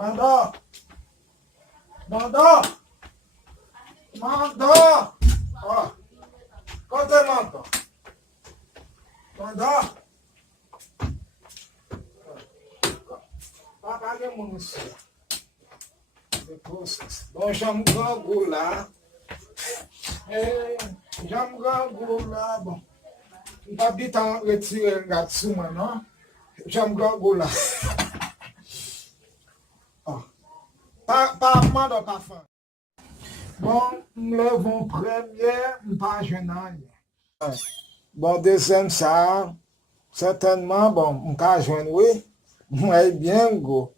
Manda! Manda! Manda! Ó, cadê manda? Manda! Papai é música. Depois, nós já me lá. Já me lá, bom. Não tá bitando retirar gatsuma, não? Já me lá. Ó, pas manda pas fin. Bon, me levons premier, pas jeune. Bon, deuxième ça, certainement, bon, me cas joindre, oui. Moi, bien, go.